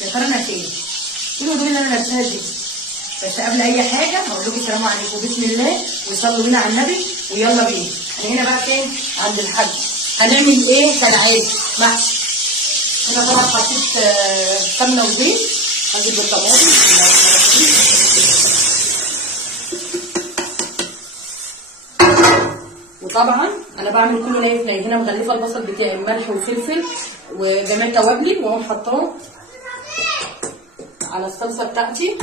يا ترى انا فين؟ ايه الهدوم اللي انا لابساها دي؟ بس قبل اي حاجه هقول لكم السلام عليكم بسم الله وصلوا بينا على النبي ويلا بينا. احنا هنا بقى فين؟ عند الحاج. هنعمل ايه كالعاده؟ محشي. هنا طبعا حطيت سمنه وزيت. هنجيب الطماطم وطبعا انا بعمل كله نايف نايف. هنا مغلفه البصل بتاعي ملح وفلفل وجميع توابلي واقوم حطاه على الصلصه بتاعتي.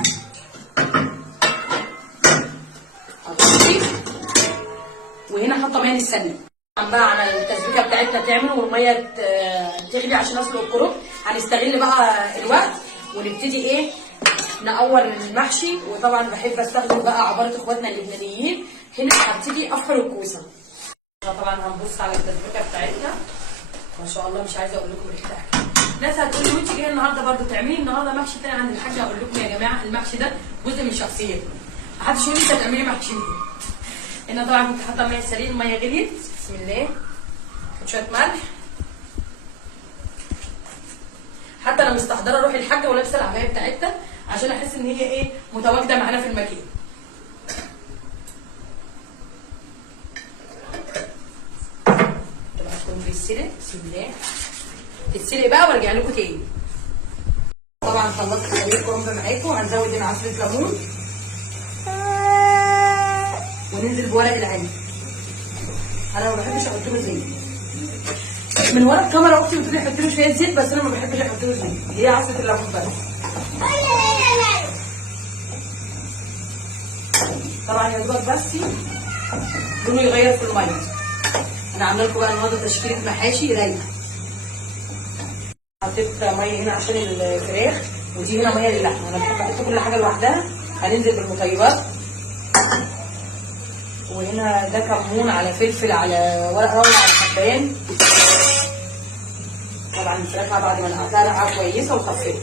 وهنا حاطه ميه للسلق. بقى على التسبيكه بتاعتنا تعمل والميه تغلي عشان اسلق الكرنب. هنستغل بقى الوقت ونبتدي ايه نقور المحشي. وطبعا بحب استخدم بقى عباره اخواتنا اللبنانيين. هنا هبتدي افحر الكوسه. طبعا هنبص على التسبيكه بتاعتنا ما شاء الله مش عايزه اقول لكم ريحتها. ناس هتقولي وانت جايه النهارده برضه تعملي النهارده محشي تاني عند الحاجه. اقول لكم يا جماعه المحشي ده جزء من شخصيتي. محدش يقول لي انت هتعملي محشي. هنا طبعا كنت حاطه ميه سليم. الميه غليت بسم الله. حط شويه ملح. حتى انا مستحضره روح الحاجه ولابسه العبايه بتاعتها عشان احس ان هي ايه متواجده معانا في المكان. طبعا تكون بتتسلق بسم الله. تتسلق بقى وارجع لكم تاني. طبعا خلصت تسويه الكرنب معاكم. هنزود هنا عصره ليمون وننزل بورق العنب. انا ما بحبش احط له زيت. من ورا الكاميرا اختي بتقولي حط له شويه زيت بس انا ما بحبش احط له زيت. هي عصره الليمون بس. طبعا يا دوبك بس لونه يغير في الميه. انا عامله لكم بقى النهارده تشكيله محاشي رايقه. حطيت ميه هنا عشان الفراخ ودي هنا ميه للحمه. انا بحب احط كل حاجه لوحدها. هننزل بالمطيبات. وهنا ده كمون على فلفل على ورق لورا على حبان. طبعا الفراخ بعد ما نقعتها نقعه كويسه وصفيت.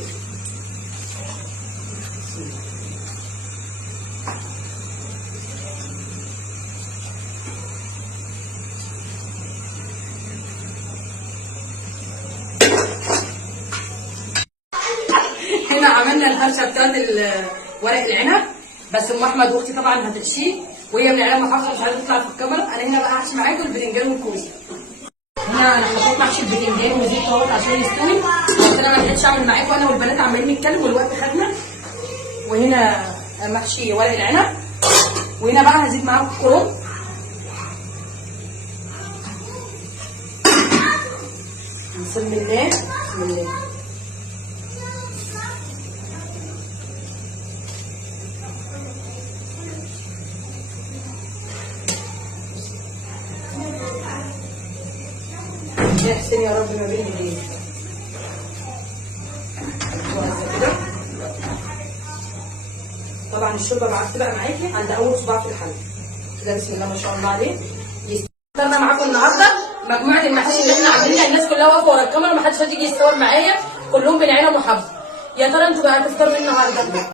هنا عملنا الهرشه بتاعت ورق العنب بس ام احمد واختي طبعا هتحشيه وهي من العيله محافظه مش عايزه تطلع في الكاميرا. انا هنا بقى هحشي معاكم البتنجان والكوسه. هنا انا حطيت محشي البتنجان وزيت اهوت عشان يستوي بس انا ما لحقتش اعمل معاكم. انا والبنات عمالين نتكلم والوقت خدنا. وهنا محشي ورق العنب. وهنا بقى هزيد معاكم الكرنب. بسم الله بسم الله. يحسن يا رب ما بين ايديك. طبعا الشوربه بعت بقى معاكي عند اول صباع في الحله كده. بسم الله ما شاء الله عليه. اخترنا معاكم النهارده مجموعه المحاشي اللي احنا عاملينها. الناس كلها واقفه ورا الكاميرا ما حدش هتيجي يصور معايا. كلهم بين عينهم وحبه. يا ترى انتوا بقى هتفطروا ايه النهارده؟